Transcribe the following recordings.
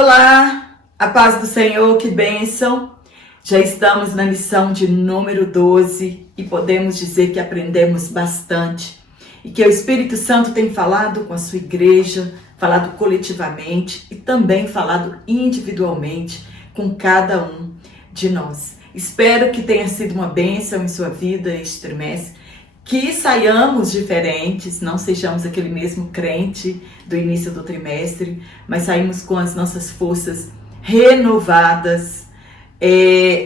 Olá, a paz do Senhor, que bênção! Já estamos na lição de número 12 e podemos dizer que aprendemos bastante e que o Espírito Santo tem falado com a sua igreja, falado coletivamente e também falado individualmente com cada um de nós. Espero que tenha sido uma bênção em sua vida este trimestre, que saiamos diferentes, não sejamos aquele mesmo crente do início do trimestre, mas saímos com as nossas forças renovadas,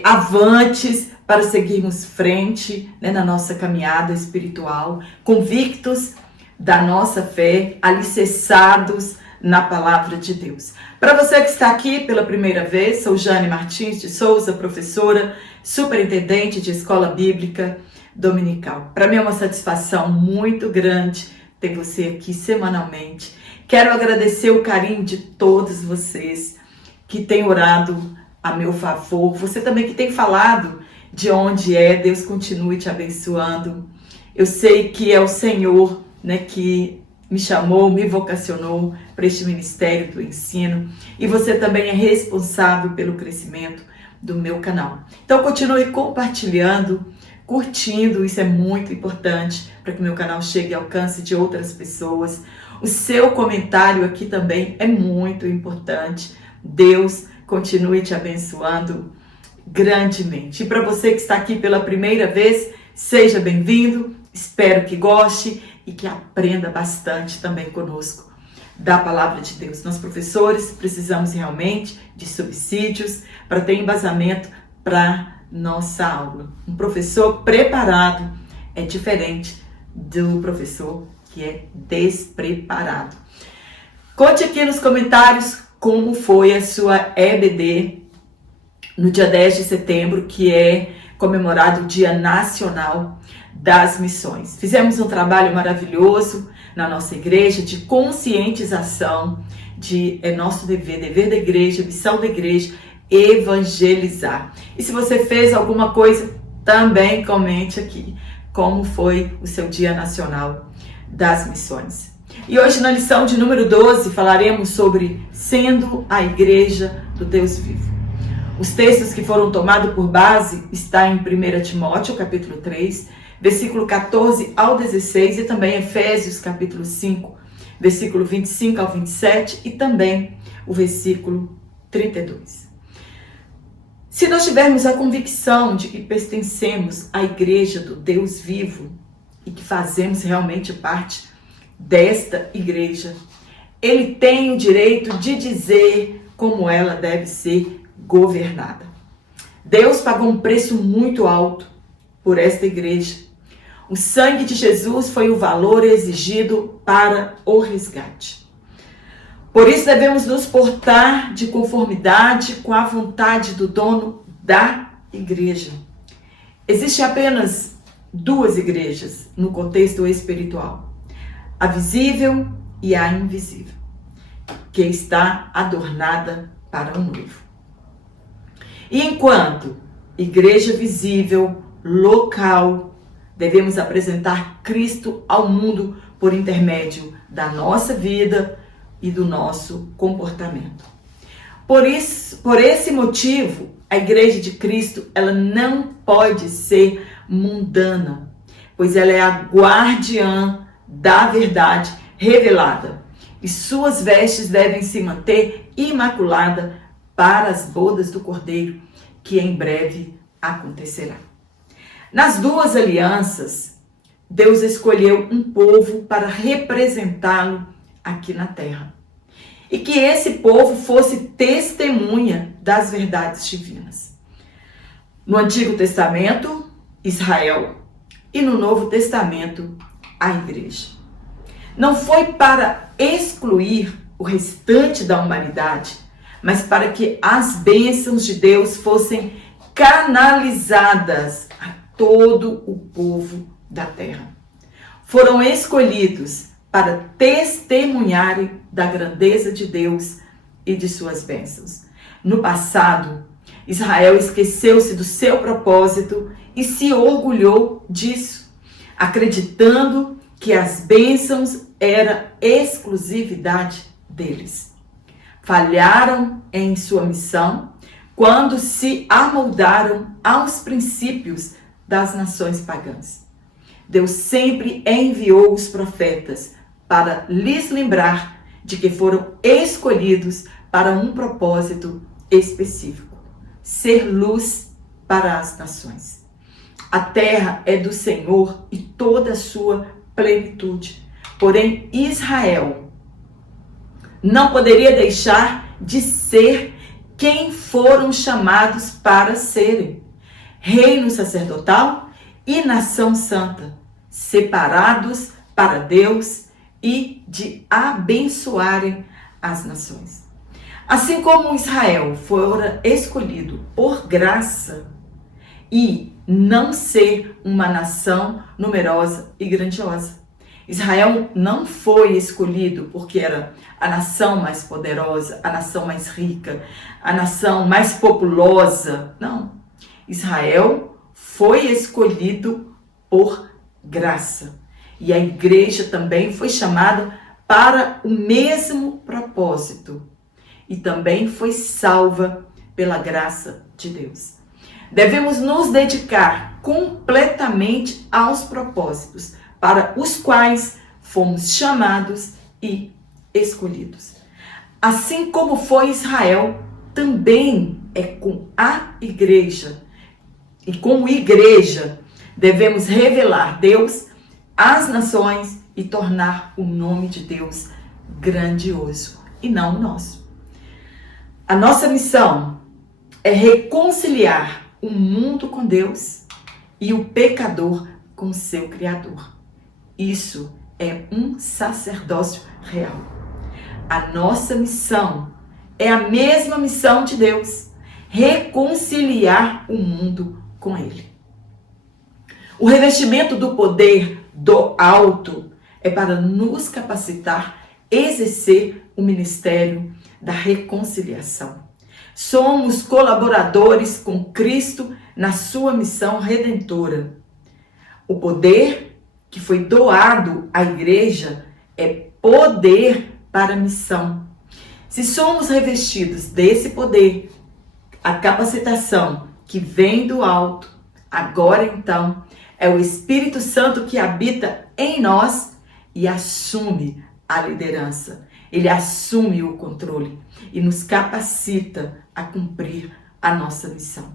avantes para seguirmos frente, na nossa caminhada espiritual, convictos da nossa fé, alicerçados na palavra de Deus. Para você que está aqui pela primeira vez, sou Jane Martins de Souza, professora, superintendente de escola bíblica dominical. Para mim é uma satisfação muito grande ter você aqui semanalmente. Quero agradecer o carinho de todos vocês que têm orado a meu favor. Você também que tem falado de onde é. Deus continue te abençoando. Eu sei que é o Senhor, que me chamou, me vocacionou para este ministério do ensino. E você também é responsável pelo crescimento do meu canal. Então continue compartilhando, curtindo, isso é muito importante para que meu canal chegue ao alcance de outras pessoas. O seu comentário aqui também é muito importante. Deus continue te abençoando grandemente. E para você que está aqui pela primeira vez, seja bem-vindo. Espero que goste e que aprenda bastante também conosco da palavra de Deus. Nós, professores, precisamos realmente de subsídios para ter embasamento para nossa aula. Um professor preparado é diferente do professor que é despreparado. Conte aqui nos comentários como foi a sua EBD no dia 10 de setembro, que é comemorado o Dia Nacional das Missões. Fizemos um trabalho maravilhoso na nossa igreja de conscientização, nosso dever da igreja, missão da igreja, evangelizar. E se você fez alguma coisa, também comente aqui como foi o seu Dia Nacional das Missões. E hoje na lição de número 12 falaremos sobre sendo a igreja do Deus vivo. Os textos que foram tomados por base está em 1 Timóteo, capítulo 3, versículo 14 ao 16 e também Efésios, capítulo 5, versículo 25 ao 27 e também o versículo 32. Se nós tivermos a convicção de que pertencemos à igreja do Deus vivo e que fazemos realmente parte desta igreja, Ele tem o direito de dizer como ela deve ser governada. Deus pagou um preço muito alto por esta igreja. O sangue de Jesus foi o valor exigido para o resgate. Por isso devemos nos portar de conformidade com a vontade do dono da igreja. Existem apenas duas igrejas no contexto espiritual: a visível e a invisível, que está adornada para o noivo. E enquanto igreja visível, local, devemos apresentar Cristo ao mundo por intermédio da nossa vida e do nosso comportamento. Por esse motivo, a igreja de Cristo, ela não pode ser mundana, pois ela é a guardiã da verdade revelada, e suas vestes devem se manter imaculada para as bodas do Cordeiro, que em breve acontecerá. Nas duas alianças, Deus escolheu um povo para representá-lo aqui na terra. E que esse povo fosse testemunha das verdades divinas. No Antigo Testamento, Israel, e no Novo Testamento, a igreja. Não foi para excluir o restante da humanidade, mas para que as bênçãos de Deus fossem canalizadas a todo o povo da terra. Foram escolhidos para testemunharem da grandeza de Deus e de suas bênçãos. No passado, Israel esqueceu-se do seu propósito e se orgulhou disso, acreditando que as bênçãos era exclusividade deles. falharam em sua missão quando se amoldaram aos princípios das nações pagãs. Deus sempre enviou os profetas para lhes lembrar de que foram escolhidos para um propósito específico: ser luz para as nações. A terra é do Senhor e toda a sua plenitude. Porém, Israel não poderia deixar de ser quem foram chamados para serem: reino sacerdotal e nação santa, separados para Deus e de abençoarem as nações. Assim como Israel fora escolhido por graça e não ser uma nação numerosa e grandiosa. Israel não foi escolhido porque era a nação mais poderosa, a nação mais rica, a nação mais populosa. Não. Israel foi escolhido por graça. E a igreja também foi chamada para o mesmo propósito. E também foi salva pela graça de Deus. Devemos nos dedicar completamente aos propósitos para os quais fomos chamados e escolhidos. Assim como foi Israel, também é com a igreja. E como igreja, devemos revelar Deus às nações e tornar o nome de Deus grandioso e não o nosso. A nossa missão é reconciliar o mundo com Deus e o pecador com o seu Criador. Isso é um sacerdócio real. A nossa missão é a mesma missão de Deus: reconciliar o mundo com Ele. O revestimento do poder do alto é para nos capacitar a exercer o ministério da reconciliação. Somos colaboradores com Cristo na sua missão redentora. O poder que foi doado à igreja é poder para a missão. Se somos revestidos desse poder, a capacitação que vem do alto, agora então, é o Espírito Santo que habita em nós e assume a liderança. Ele assume o controle e nos capacita a cumprir a nossa missão.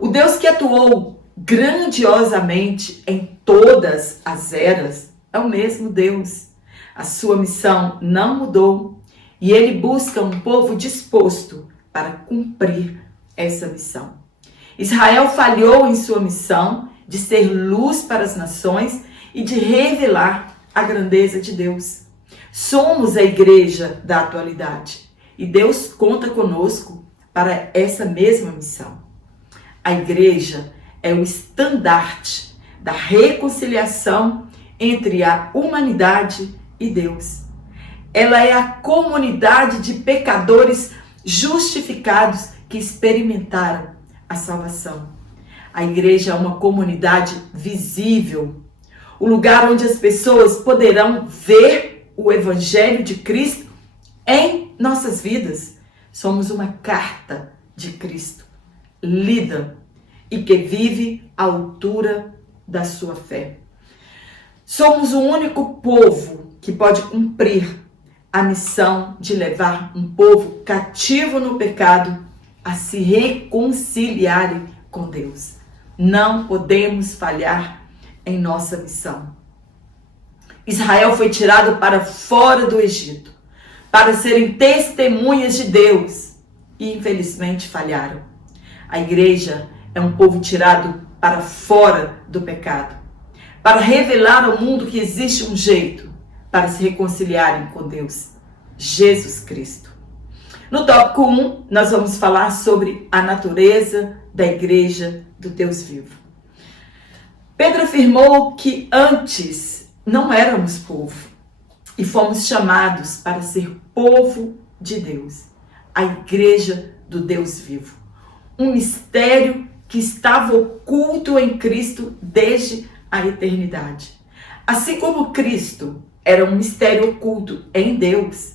O Deus que atuou grandiosamente em todas as eras é o mesmo Deus. A sua missão não mudou e ele busca um povo disposto para cumprir essa missão. Israel falhou em sua missão de ser luz para as nações e de revelar a grandeza de Deus. Somos a igreja da atualidade e Deus conta conosco para essa mesma missão. A igreja é o estandarte da reconciliação entre a humanidade e Deus. Ela é a comunidade de pecadores justificados que experimentaram a salvação. A igreja é uma comunidade visível, o lugar onde as pessoas poderão ver o Evangelho de Cristo em nossas vidas. Somos uma carta de Cristo, lida e que vive à altura da sua fé. Somos o único povo que pode cumprir a missão de levar um povo cativo no pecado a se reconciliarem com Deus. Não podemos falhar em nossa missão. Israel foi tirado para fora do Egito, para serem testemunhas de Deus, e infelizmente falharam. A igreja é um povo tirado para fora do pecado, para revelar ao mundo que existe um jeito para se reconciliarem com Deus, Jesus Cristo. No tópico 1, nós vamos falar sobre a natureza da igreja do Deus vivo. Pedro afirmou que antes não éramos povo e fomos chamados para ser povo de Deus, a igreja do Deus vivo. Um mistério que estava oculto em Cristo desde a eternidade. Assim como Cristo era um mistério oculto em Deus,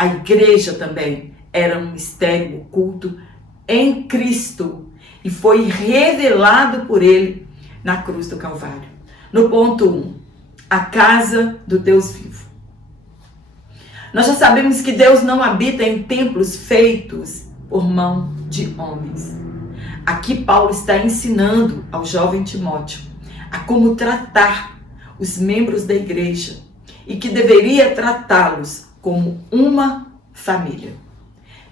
A igreja também era um mistério oculto em Cristo e foi revelado por ele na cruz do Calvário. No ponto 1, a casa do Deus vivo. Nós já sabemos que Deus não habita em templos feitos por mão de homens. Aqui Paulo está ensinando ao jovem Timóteo a como tratar os membros da igreja e que deveria tratá-los como uma família.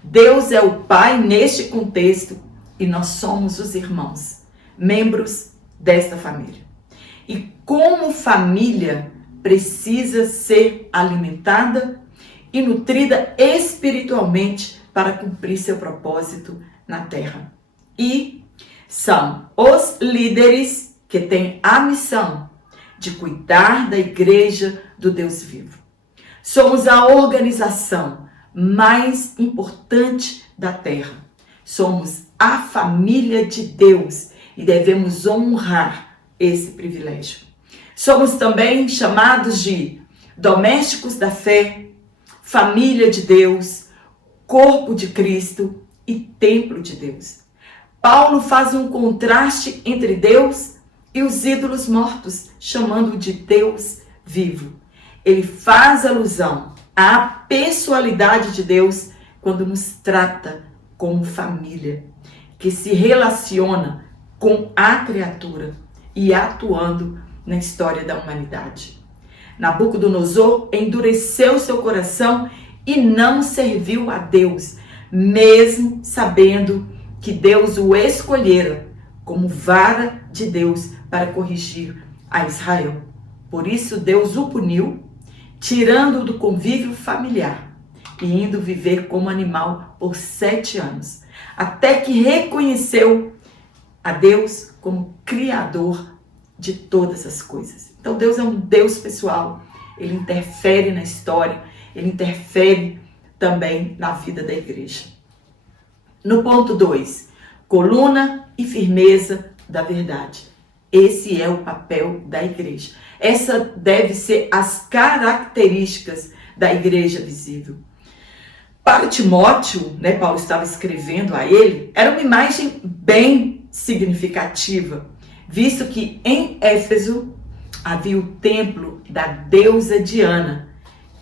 Deus é o Pai neste contexto e nós somos os irmãos, membros desta família. E como família precisa ser alimentada e nutrida espiritualmente para cumprir seu propósito na terra. E são os líderes que têm a missão de cuidar da igreja do Deus vivo. Somos a organização mais importante da terra. Somos a família de Deus e devemos honrar esse privilégio. Somos também chamados de domésticos da fé, família de Deus, corpo de Cristo e templo de Deus. Paulo faz um contraste entre Deus e os ídolos mortos, chamando de Deus vivo. Ele faz alusão à pessoalidade de Deus quando nos trata como família, que se relaciona com a criatura e atuando na história da humanidade. Nabucodonosor endureceu seu coração e não serviu a Deus, mesmo sabendo que Deus o escolhera como vara de Deus para corrigir a Israel. Por isso Deus o puniu, tirando-o do convívio familiar e indo viver como animal por 7 anos, até que reconheceu a Deus como Criador de todas as coisas. Então Deus é um Deus pessoal, ele interfere na história, ele interfere também na vida da igreja. No ponto 2, coluna e firmeza da verdade. Esse é o papel da igreja. Essa deve ser as características da igreja visível. Para Timóteo, Paulo estava escrevendo a ele, era uma imagem bem significativa, visto que em Éfeso havia o templo da deusa Diana,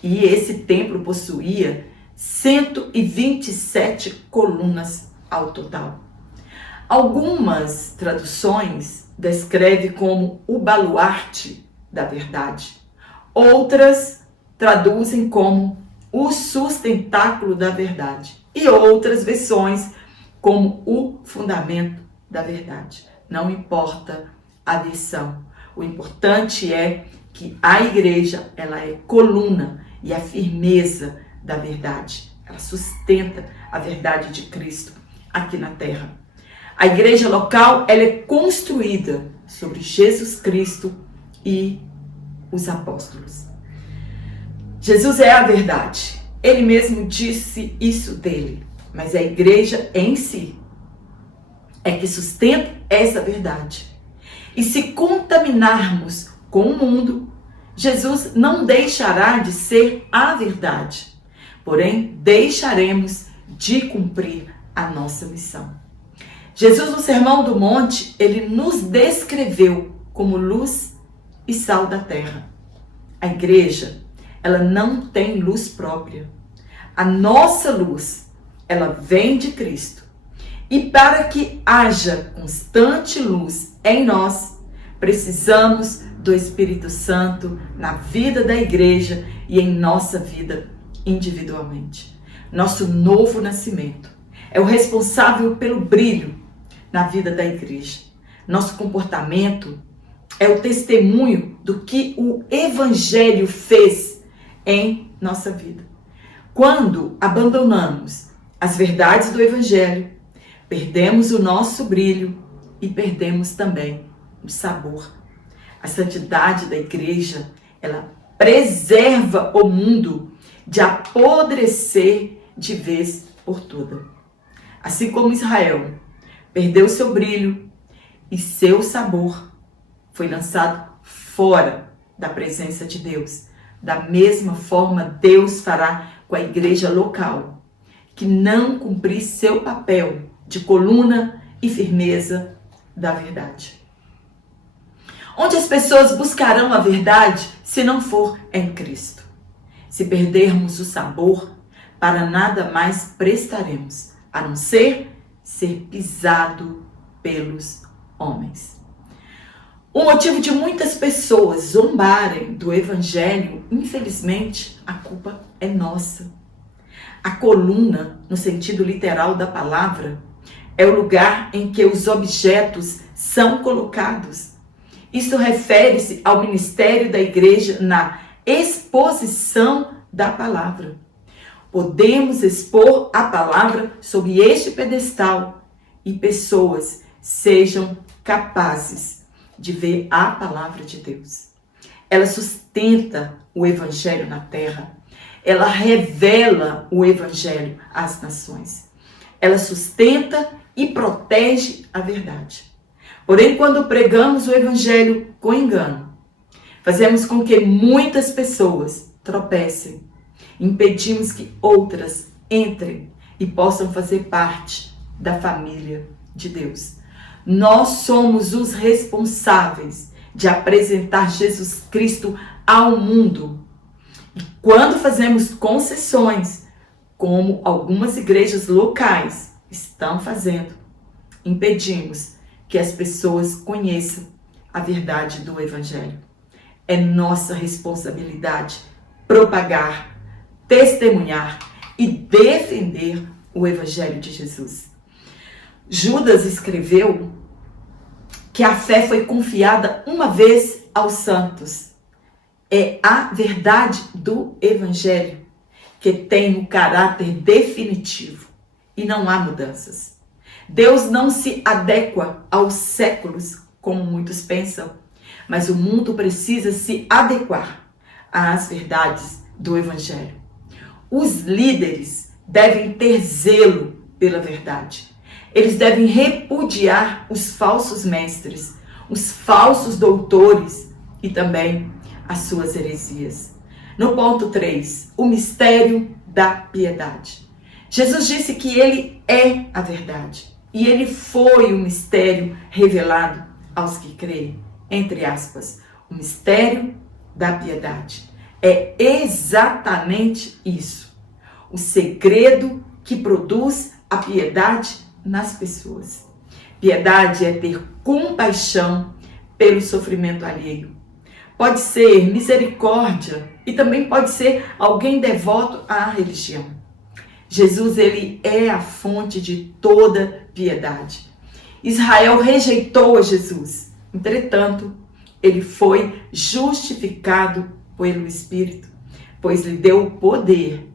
e esse templo possuía 127 colunas ao total. Algumas traduções descrevem como o baluarte da verdade. Outras traduzem como o sustentáculo da verdade. E outras versões como o fundamento da verdade. Não importa a versão. O importante é que a igreja, ela é coluna e a firmeza da verdade. Ela sustenta a verdade de Cristo aqui na terra. A igreja local, ela é construída sobre Jesus Cristo e os apóstolos. Jesus é a verdade. Ele mesmo disse isso dele. Mas a igreja em si é que sustenta essa verdade. E se contaminarmos com o mundo, Jesus não deixará de ser a verdade. Porém, deixaremos de cumprir a nossa missão. Jesus, no Sermão do Monte, ele nos descreveu como luz e sal da terra. A igreja, ela não tem luz própria. A nossa luz, ela vem de Cristo. E para que haja constante luz em nós, precisamos do Espírito Santo na vida da igreja e em nossa vida individualmente. Nosso novo nascimento é o responsável pelo brilho na vida da igreja. Nosso comportamento é o testemunho do que o Evangelho fez em nossa vida. Quando abandonamos as verdades do Evangelho, perdemos o nosso brilho e perdemos também o sabor. A santidade da igreja, ela preserva o mundo de apodrecer de vez por toda. Assim como Israel perdeu seu brilho e seu sabor foi lançado fora da presença de Deus. Da mesma forma, Deus fará com a igreja local, que não cumprir seu papel de coluna e firmeza da verdade. Onde as pessoas buscarão a verdade se não for em Cristo? Se perdermos o sabor, para nada mais prestaremos, a não ser pisado pelos homens. O motivo de muitas pessoas zombarem do evangelho, infelizmente, a culpa é nossa. A coluna, no sentido literal da palavra, é o lugar em que os objetos são colocados. Isto refere-se ao ministério da igreja na exposição da palavra. Podemos expor a palavra sob este pedestal e pessoas sejam capazes de ver a palavra de Deus. Ela sustenta o evangelho na terra. Ela revela o evangelho às nações. Ela sustenta e protege a verdade. Porém, quando pregamos o evangelho com engano, fazemos com que muitas pessoas tropecem. Impedimos que outras entrem e possam fazer parte da família de Deus. Nós somos os responsáveis de apresentar Jesus Cristo ao mundo. E quando fazemos concessões, como algumas igrejas locais estão fazendo, impedimos que as pessoas conheçam a verdade do Evangelho. É nossa responsabilidade propagar, testemunhar e defender o Evangelho de Jesus. Judas escreveu que a fé foi confiada uma vez aos santos. É a verdade do Evangelho que tem o caráter definitivo e não há mudanças. Deus não se adequa aos séculos, como muitos pensam, mas o mundo precisa se adequar às verdades do Evangelho. Os líderes devem ter zelo pela verdade. Eles devem repudiar os falsos mestres, os falsos doutores e também as suas heresias. No ponto 3, o mistério da piedade. Jesus disse que ele é a verdade e ele foi o mistério revelado aos que creem. Entre aspas, o mistério da piedade. É exatamente isso. O segredo que produz a piedade nas pessoas. Piedade é ter compaixão pelo sofrimento alheio. Pode ser misericórdia e também pode ser alguém devoto à religião. Jesus, ele é a fonte de toda piedade. Israel rejeitou a Jesus. Entretanto, ele foi justificado pelo Espírito, pois lhe deu o poder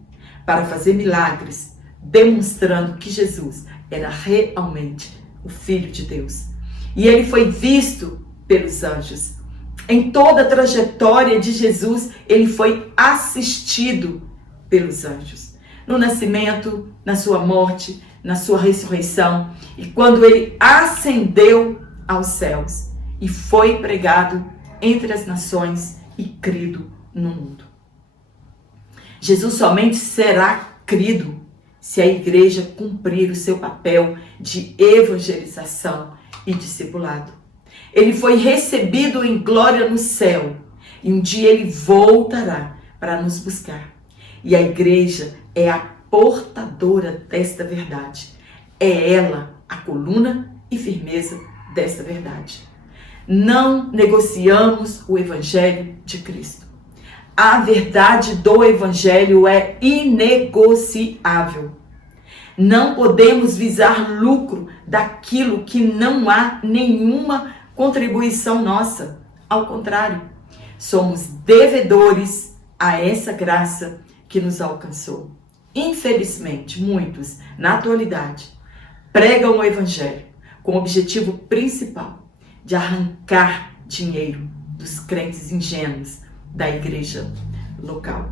para fazer milagres, demonstrando que Jesus era realmente o Filho de Deus. E ele foi visto pelos anjos. Em toda a trajetória de Jesus, ele foi assistido pelos anjos. No nascimento, na sua morte, na sua ressurreição e quando ele ascendeu aos céus e foi pregado entre as nações e crido no mundo. Jesus somente será crido se a igreja cumprir o seu papel de evangelização e discipulado. Ele foi recebido em glória no céu e um dia ele voltará para nos buscar. E a igreja é a portadora desta verdade. É ela a coluna e firmeza desta verdade. Não negociamos o evangelho de Cristo. A verdade do evangelho é inegociável. Não podemos visar lucro daquilo que não há nenhuma contribuição nossa. Ao contrário, somos devedores a essa graça que nos alcançou. Infelizmente, muitos, na atualidade, pregam o evangelho com o objetivo principal de arrancar dinheiro dos crentes ingênuos da igreja local.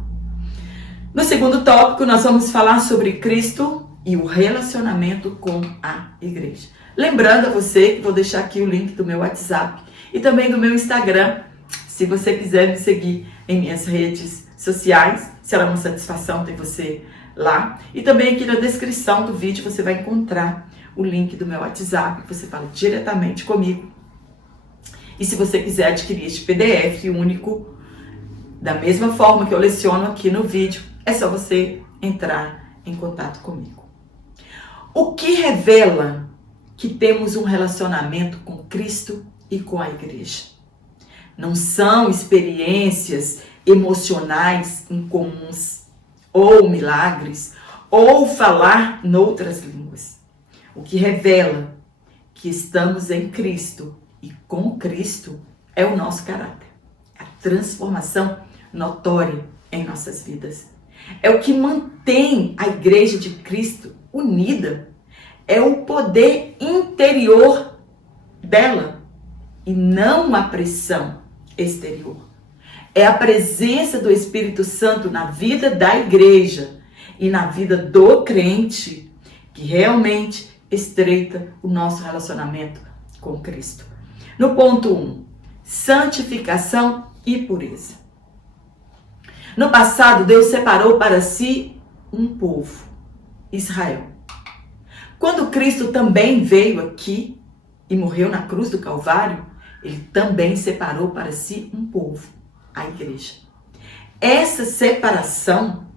No segundo tópico, nós vamos falar sobre Cristo e o relacionamento com a igreja. Lembrando a você que vou deixar aqui o link do meu WhatsApp e também do meu Instagram, se você quiser me seguir em minhas redes sociais, Será uma satisfação ter você lá. E também aqui na descrição do vídeo você vai encontrar o link do meu WhatsApp, que você fala diretamente comigo. E se você quiser adquirir este PDF único, da mesma forma que eu leciono aqui no vídeo, é só você entrar em contato comigo. O que revela que temos um relacionamento com Cristo e com a igreja? Não são experiências emocionais incomuns, ou milagres, ou falar noutras línguas. O que revela que estamos em Cristo e com Cristo é o nosso caráter, a transformação notória em nossas vidas. É o que mantém a igreja de Cristo unida, é o poder interior dela e não a pressão exterior. É a presença do Espírito Santo na vida da igreja e na vida do crente que realmente estreita o nosso relacionamento com Cristo. No ponto 1, santificação e pureza. No passado, Deus separou para si um povo, Israel. Quando Cristo também veio aqui e morreu na cruz do Calvário, ele também separou para si um povo, a igreja. Essa separação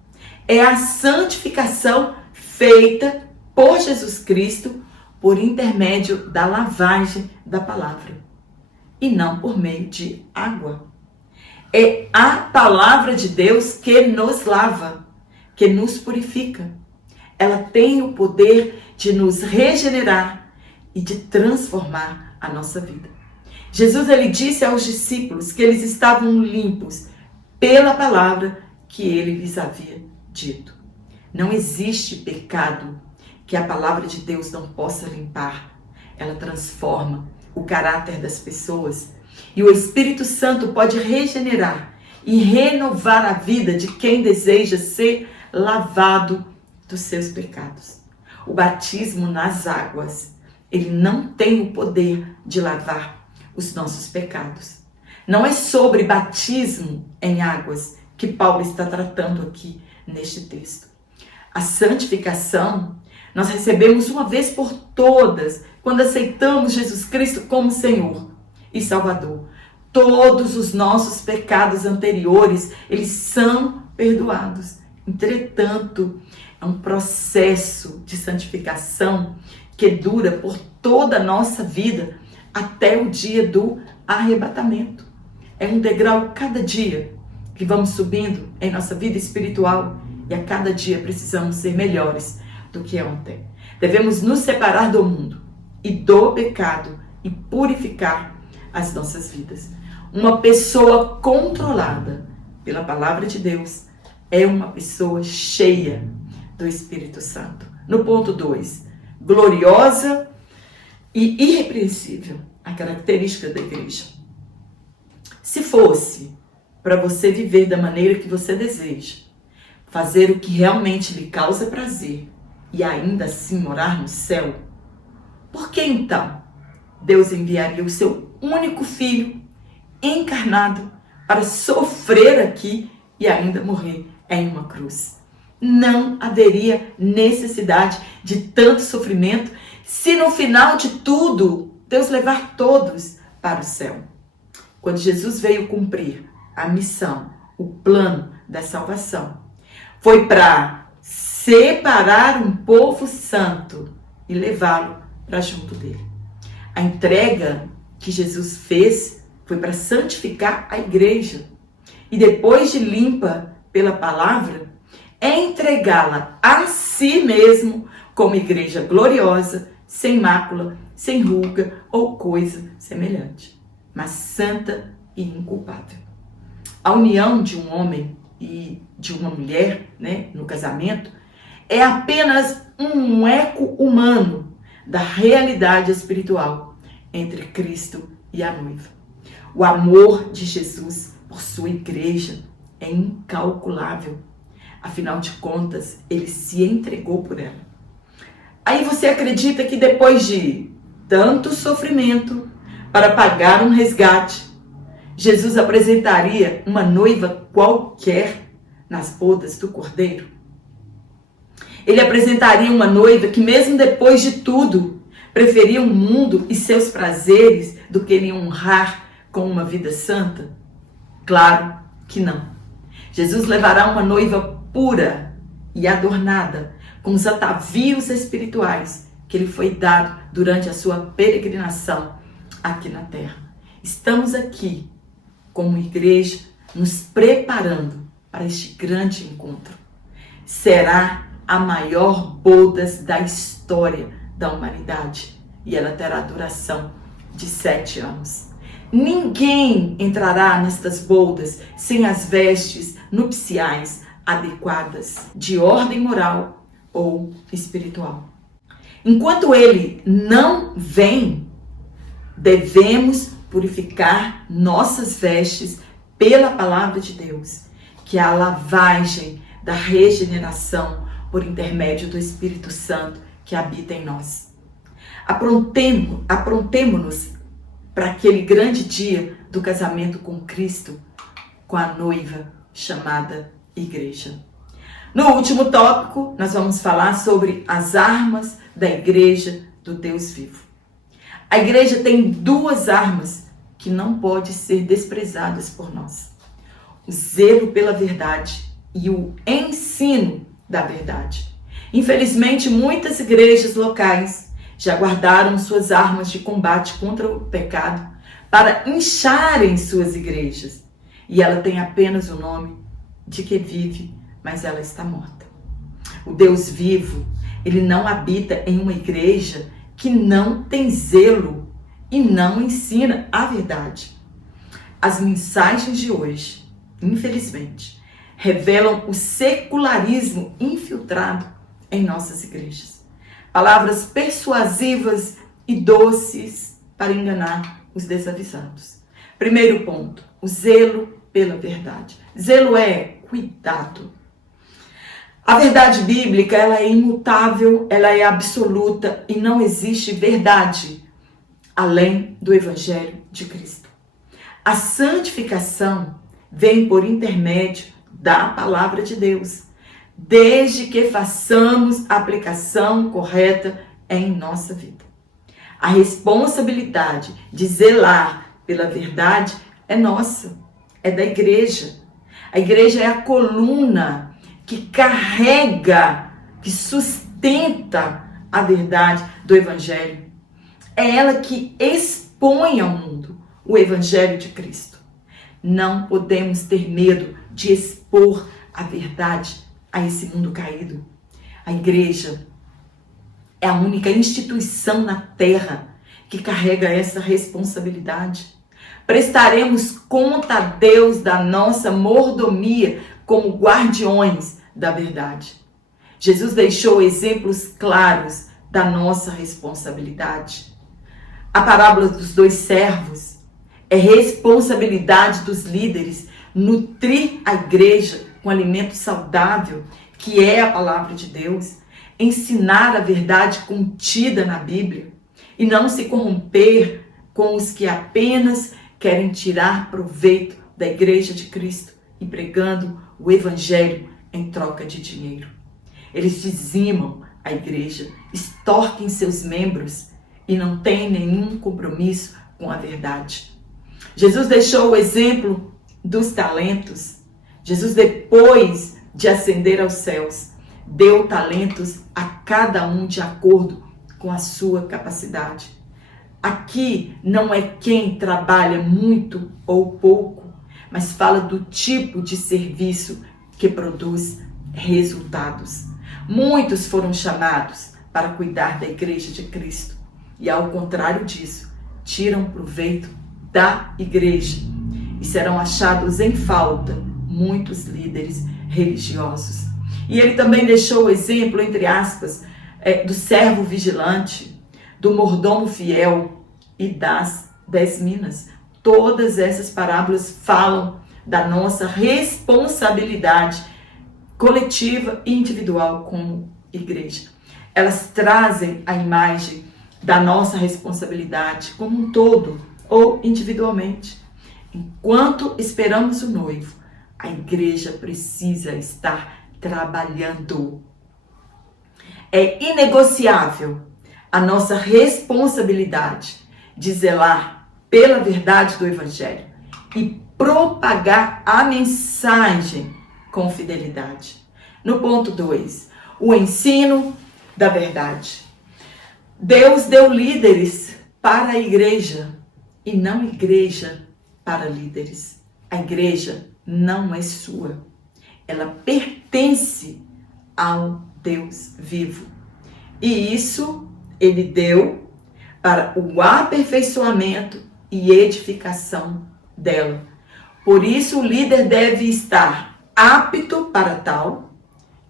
é a santificação feita por Jesus Cristo por intermédio da lavagem da palavra e não por meio de água. É a palavra de Deus que nos lava, que nos purifica. Ela tem o poder de nos regenerar e de transformar a nossa vida. Jesus, ele disse aos discípulos que eles estavam limpos pela palavra que ele lhes havia dito. Não existe pecado que a palavra de Deus não possa limpar. Ela transforma o caráter das pessoas e o Espírito Santo pode regenerar e renovar a vida de quem deseja ser lavado dos seus pecados. O batismo nas águas, ele não tem o poder de lavar os nossos pecados. Não é sobre batismo em águas que Paulo está tratando aqui neste texto. A santificação nós recebemos uma vez por todas quando aceitamos Jesus Cristo como Senhor e Salvador. Todos os nossos pecados anteriores, eles são perdoados. Entretanto, é um processo de santificação que dura por toda a nossa vida até o dia do arrebatamento. É um degrau cada dia que vamos subindo em nossa vida espiritual e a cada dia precisamos ser melhores do que ontem. Devemos nos separar do mundo e do pecado e purificar as nossas vidas. Uma pessoa controlada pela palavra de Deus é uma pessoa cheia do Espírito Santo. No ponto 2, gloriosa e irrepreensível, a característica da igreja. Se fosse para você viver da maneira que você deseja, fazer o que realmente lhe causa prazer e ainda assim morar no céu, por que então Deus enviaria o seu único filho encarnado para sofrer aqui e ainda morrer em uma cruz? Não haveria necessidade de tanto sofrimento se no final de tudo Deus levar todos para o céu. Quando Jesus veio cumprir a missão, o plano da salvação, foi para separar um povo santo e levá-lo para junto dele. A entrega que Jesus fez foi para santificar a igreja e depois de limpa pela palavra, entregá-la a si mesmo como igreja gloriosa, sem mácula, sem ruga ou coisa semelhante, mas santa e inculpável. A união de um homem e de uma mulher, no casamento, é apenas um eco humano da realidade espiritual entre Cristo e a noiva. O amor de Jesus por sua igreja é incalculável. Afinal de contas, ele se entregou por ela. Aí você acredita que depois de tanto sofrimento para pagar um resgate, Jesus apresentaria uma noiva qualquer nas bodas do Cordeiro? Ele apresentaria uma noiva que, mesmo depois de tudo, preferia o mundo e seus prazeres do que lhe honrar com uma vida santa? Claro que não. Jesus levará uma noiva pura e adornada com os atavios espirituais que lhe foi dado durante a sua peregrinação aqui na terra. Estamos aqui, como igreja, nos preparando para este grande encontro. Será a maior bodas da história da humanidade e ela terá duração de 7 anos. Ninguém entrará nestas bodas sem as vestes nupciais adequadas, de ordem moral ou espiritual. Enquanto ele não vem, devemos purificar nossas vestes pela palavra de Deus, que é a lavagem da regeneração por intermédio do Espírito Santo que habita em nós. Aprontemo-nos para aquele grande dia do casamento com Cristo, com a noiva chamada Igreja. No último tópico, nós vamos falar sobre as armas da Igreja do Deus vivo. A Igreja tem 2 armas que não podem ser desprezadas por nós: o zelo pela verdade e o ensino da verdade. Infelizmente, muitas igrejas locais já guardaram suas armas de combate contra o pecado para incharem suas igrejas. E ela tem apenas o nome de que vive, mas ela está morta. O Deus vivo, ele não habita em uma igreja que não tem zelo e não ensina a verdade. As mensagens de hoje, infelizmente, revelam o secularismo infiltrado em nossas igrejas. Palavras persuasivas e doces para enganar os desavisados. Primeiro ponto, o zelo pela verdade. Zelo é cuidado. A verdade bíblica, ela é imutável, ela é absoluta e não existe verdade além do Evangelho de Cristo. A santificação vem por intermédio da palavra de Deus, desde que façamos a aplicação correta em nossa vida. A responsabilidade de zelar pela verdade é nossa, é da igreja. A igreja é a coluna que carrega, que sustenta a verdade do Evangelho. É ela que expõe ao mundo o Evangelho de Cristo. Não podemos ter medo de expor a verdade a esse mundo caído. A igreja é a única instituição na terra que carrega essa responsabilidade. Prestaremos conta a Deus da nossa mordomia como guardiões da verdade. Jesus deixou exemplos claros da nossa responsabilidade. A parábola dos 2 servos é responsabilidade dos líderes nutrir a igreja com alimento saudável, que é a palavra de Deus, ensinar a verdade contida na Bíblia e não se corromper com os que apenas querem tirar proveito da igreja de Cristo e pregando o evangelho em troca de dinheiro. Eles dizimam a igreja, extorquem seus membros e não têm nenhum compromisso com a verdade. Jesus deixou o exemplo dos talentos. Jesus, depois de ascender aos céus, deu talentos a cada um de acordo com a sua capacidade. Aqui não é quem trabalha muito ou pouco, mas fala do tipo de serviço que produz resultados. Muitos foram chamados para cuidar da igreja de Cristo e, ao contrário disso, tiram proveito da igreja e serão achados em falta muitos líderes religiosos. E ele também deixou o exemplo, entre aspas, do servo vigilante, do mordomo fiel e das 10 minas. Todas essas parábolas falam da nossa responsabilidade coletiva e individual como igreja. Elas trazem a imagem da nossa responsabilidade como um todo ou individualmente. Enquanto esperamos o noivo, A igreja precisa estar trabalhando. É inegociável a nossa responsabilidade de zelar pela verdade do Evangelho e propagar a mensagem com fidelidade. No ponto 2, o ensino da verdade. Deus deu líderes para a igreja e não igreja para líderes. A igreja não é sua. Ela pertence ao Deus vivo. E isso ele deu para o aperfeiçoamento e edificação dela. Por isso o líder deve estar apto para tal.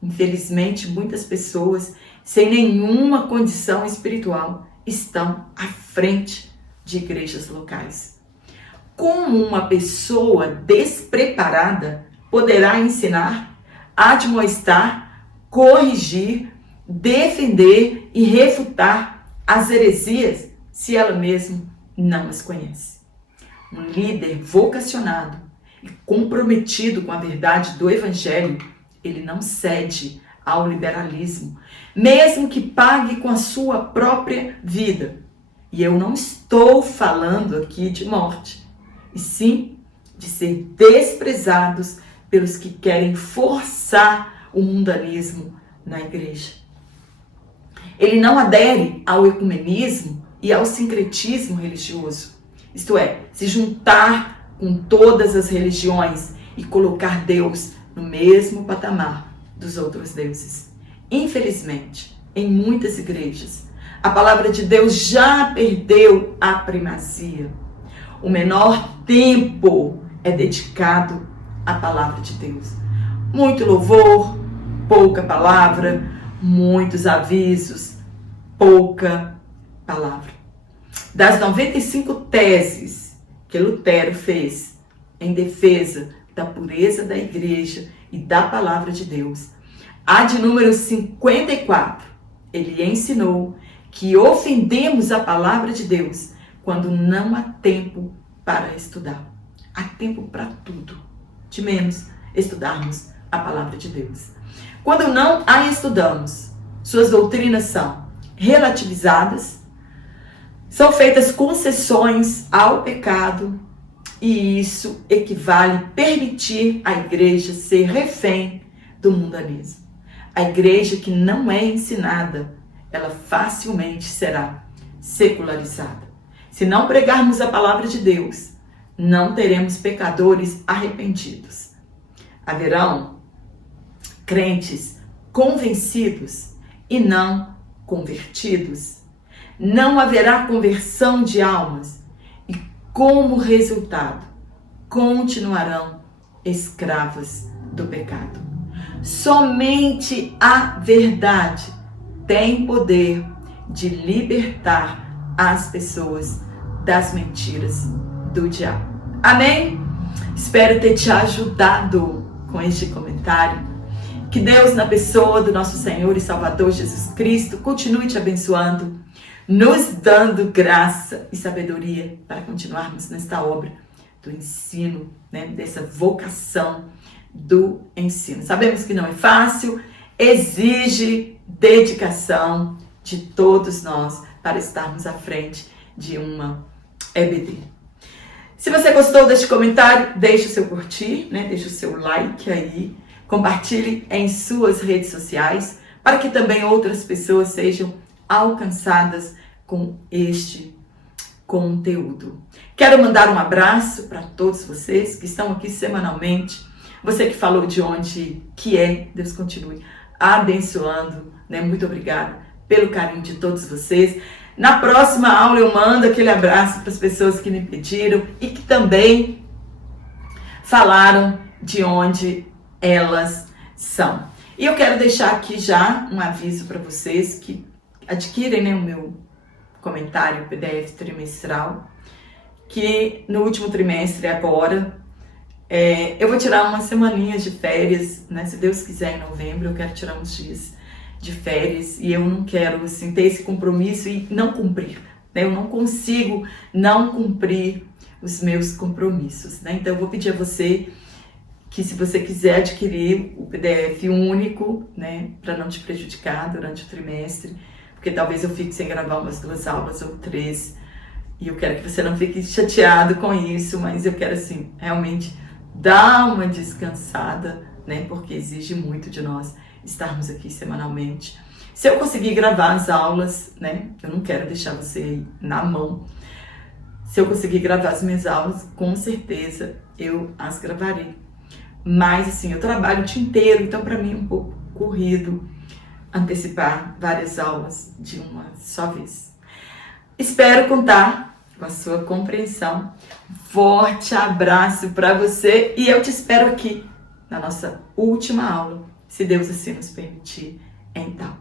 Infelizmente, muitas pessoas sem nenhuma condição espiritual estão à frente de igrejas locais. Como uma pessoa despreparada poderá ensinar, admoestar, corrigir, defender e refutar as heresias se ela mesma não as conhece? Um líder vocacionado e comprometido com a verdade do Evangelho, ele não cede ao liberalismo, mesmo que pague com a sua própria vida. E eu não estou falando aqui de morte, e sim de ser desprezados pelos que querem forçar o mundanismo na igreja. Ele não adere ao ecumenismo e ao sincretismo religioso, isto é, se juntar com todas as religiões e colocar Deus no mesmo patamar dos outros deuses. Infelizmente, em muitas igrejas, a palavra de Deus já perdeu a primazia. O menor tempo é dedicado à palavra de Deus. Muito louvor, pouca palavra, muitos avisos, pouca palavra. Das 95 teses que Lutero fez em defesa da pureza da igreja e da palavra de Deus, a de número 54, ele ensinou que ofendemos a palavra de Deus quando não há tempo para estudar. Há tempo para tudo, de menos estudarmos a palavra de Deus. Quando não a estudamos, suas doutrinas são relativizadas, são feitas concessões ao pecado, e isso equivale a permitir a igreja ser refém do mundanismo. A igreja que não é ensinada, ela facilmente será secularizada. Se não pregarmos a palavra de Deus, não teremos pecadores arrependidos. Haverão crentes convencidos e não convertidos. Não haverá conversão de almas e, como resultado, continuarão escravas do pecado. Somente a verdade tem poder de libertar as pessoas das mentiras do diabo. Amém? Espero ter te ajudado com este comentário. Que Deus, na pessoa do nosso Senhor e Salvador Jesus Cristo, continue te abençoando, nos dando graça e sabedoria para continuarmos nesta obra do ensino, dessa vocação do ensino. Sabemos que não é fácil, exige dedicação de todos nós para estarmos à frente de uma EBD. Se você gostou deste comentário, deixe o seu curtir, deixe o seu like aí, compartilhe em suas redes sociais para que também outras pessoas sejam alcançadas com este conteúdo. Quero mandar um abraço para todos vocês que estão aqui semanalmente. Você que falou de onde que é, Deus continue abençoando, Muito obrigada pelo carinho de todos vocês. Na próxima aula eu mando aquele abraço para as pessoas que me pediram e que também falaram de onde elas são. E eu quero deixar aqui já um aviso para vocês que adquirem o meu comentário PDF trimestral, que no último trimestre agora eu vou tirar umas semaninhas de férias, se Deus quiser, em novembro eu quero tirar uns dias de férias e eu não quero assim, ter esse compromisso e não cumprir, eu não consigo não cumprir os meus compromissos, então eu vou pedir a você que se você quiser adquirir o PDF único, né, para não te prejudicar durante o trimestre, porque talvez eu fique sem gravar umas 2 aulas ou 3, e eu quero que você não fique chateado com isso, mas eu quero, assim, realmente dar uma descansada, né, porque exige muito de nós estarmos aqui semanalmente. Se eu conseguir gravar as aulas, né, eu não quero deixar você aí na mão. Se eu conseguir gravar as minhas aulas, com certeza eu as gravarei. Mas, assim, eu trabalho o dia inteiro, então para mim é um pouco corrido antecipar várias aulas de uma só vez. Espero contar com a sua compreensão. Forte abraço para você e eu te espero aqui na nossa última aula, se Deus assim nos permitir. Então,